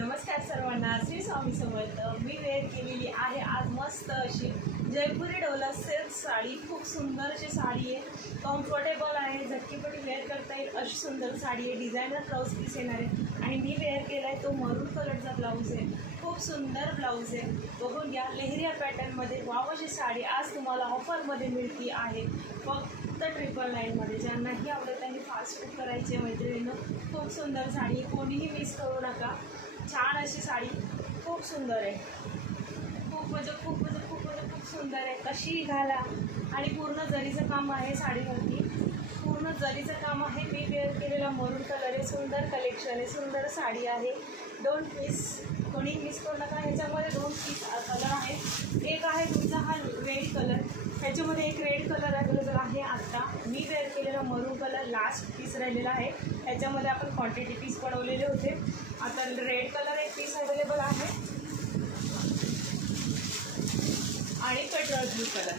नमस्कार सर्वांना, श्री स्वामी समर्थ। मी वेअर केलेली आहे आज मस्त अशी जयपुरी डोला सिल्क साडी। खूप सुंदर अशी साडी आहे, कम्फर्टेबल आहे, झटकीपटी वेअर करता येईल अशी सुंदर साडी आहे। डिझायनर ब्लाऊज पीस येणार आहे आणि मी वेअर केला आहे तो मरून कलरचा ब्लाऊज आहे। खूप सुंदर ब्लाऊज आहे, बघून घ्या। लेहरिया पॅटर्नमध्ये वाव अशी साडी आज तुम्हाला ऑफरमध्ये मिळती आहे फक्त 999 मध्ये। ज्यांनाही आवडत त्यांनी फास्ट बुक करायचे मैत्रिणींनो। खूप सुंदर साडी, कोणीही मिस करू नका। छान अशी साडी, खूप सुंदर आहे, खूप सुंदर आहे। कशी घाला आणि पूर्ण जरीचं काम आहे साडीवरती, पूर्ण जरीचं काम आहे। मी वेअर केलेला मरून कलर आहे, सुंदर कलेक्शन आहे, सुंदर साडी आहे। डोंट मिस, कोणी मिस करू नका। ह्याच्यामध्ये 2 पीस कलर आहे। एक आहे तुमचा हा रेड कलर, ह्याच्यामध्ये एक रेड कलर अवेलेबल आहे। आता मी वेअर केलेला मरून कलर लास्ट पीस राहिलेला आहे। ह्याच्यामध्ये आपण क्वांटिटी पीस बनवलेले होते। आता रेड कलर एक पीस अवेलेबल आहे आणि पेट्रोल ब्लू कलर,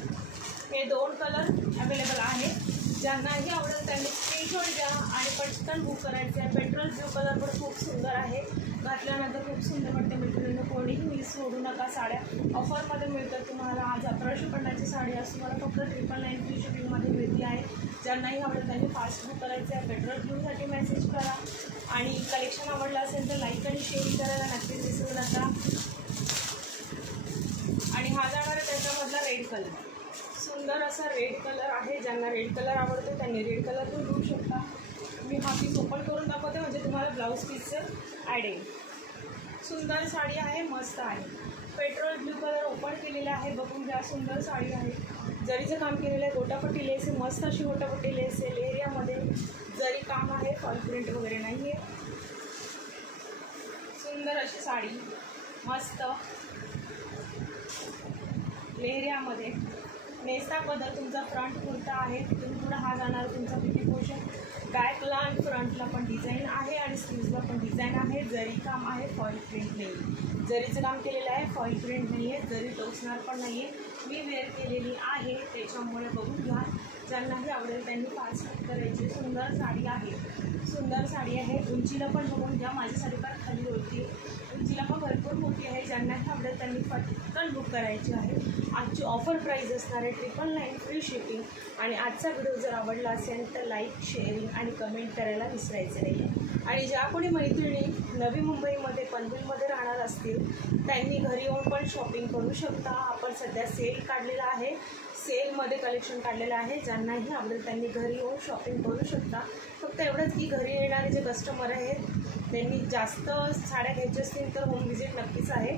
हे 2 कलर अवेलेबल आहे। ज्यांनाही आवडेल त्यांनी स्क्रीनशॉट घ्या आणि पटकन बुक करायचे आहे। पेट्रोल ब्लू कलर पण खूप सुंदर आहे, घातल्यानंतर खूप सुंदर वाटते मिळते। कोणीही मिस सोडू नका, साड्या ऑफरमध्ये मिळतात तुम्हाला। आज 1150ची साडी आज तुम्हाला फक्त 999 फ्री शिपिंगमध्ये मिळते आहे। ज्यांनाही आवडेल त्यांनी फास्ट बुक करायचं आहे। पेट्रोल ब्लूसाठी मेसेज करा आणि कलेक्शन आवडलं असेल तर लाईक आणि शेअर करायला नक्कीच विसरू नका। आणि हा जाणार आहे त्याच्यामधला रेड कलर, सुंदर असा रेड कलर आहे। ज्यांना रेड कलर आवडतो त्यांनी रेड कलर पण घेऊ शकता। मी हा पीस ओपन करून दाखवते म्हणजे तुम्हाला ब्लाऊज पीसचं ॲड येईल। सुंदर साडी आहे, मस्त आहे। पेट्रोल ब्लू कलर ओपन केलेला आहे, बघून घ्या। सुंदर साडी आहे, जरीचं काम केलेलं आहे, गोटापट्टी लेस आहे, मस्त अशी गोटापट्टी लेस आहे। लेहरियामध्ये जरी काम आहे, फॉल प्रिंट वगैरे नाही आहे। सुंदर अशी साडी, मस्त लेहरियामध्ये। नेसता पदर तुमचा फ्रंट कुर्ता आहे, तिथून पुढे हा जाणार तुमचा पिटी पोर्शन। बॅकला आणि फ्रंटला पण डिझाईन आहे आणि स्लीव्सला पण डिझाईन आहे। जरी काम आहे, फॉईल प्रिंट नाही, जरीचं काम केलेलं आहे, फॉईल प्रिंट नाही आहे, जरी टोचणार पण नाही आहे। मी वेअर केलेली आहे त्याच्यामुळे बघून घ्या। ज्यांनाही आवडेल त्यांनी फास्ट बुक करायची। सुंदर साडी आहे, सुंदर साडी आहे। उंचीला पण बघून घ्या, माझी साडी फार खाली होती, उंचीला पण भरपूर मोठी आहे। ज्यांनाही आवडेल त्यांनी पटकन बुक करायची आहे। आजची ऑफर प्राईस असणार आहे 999 फ्री शिपिंग। आणि आजचा व्हिडिओ जर आवडला असेल तर लाईक, शेअरिंग आणि कमेंट करायला विसरायचं नाही आहे। आणि ज्या कोणी मैत्रिणी नवी मुंबईमध्ये पनवेलमध्ये राहणार असतील त्यांनी घरी येऊन पण शॉपिंग करू शकता। आपण सध्या सेल काढलेला आहे, सेलमध्ये कलेक्शन काढलेलं आहे। ज्यांनाही आवडेल त्यांनी घरी येऊन शॉपिंग करू शकता। फक्त एवढंच की घरी येणारे जे कस्टमर आहेत त्यांनी जास्त साड्या घ्यायच्या असतील तर होम विजिट नक्कीच आहे।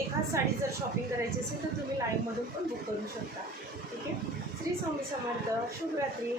एखाद साडी जर शॉपिंग करायची असेल तर तुम्ही लाईव्हमधून पण बुक करू शकता। ठीक आहे, श्री स्वामी समर्थ, शुभरात्री।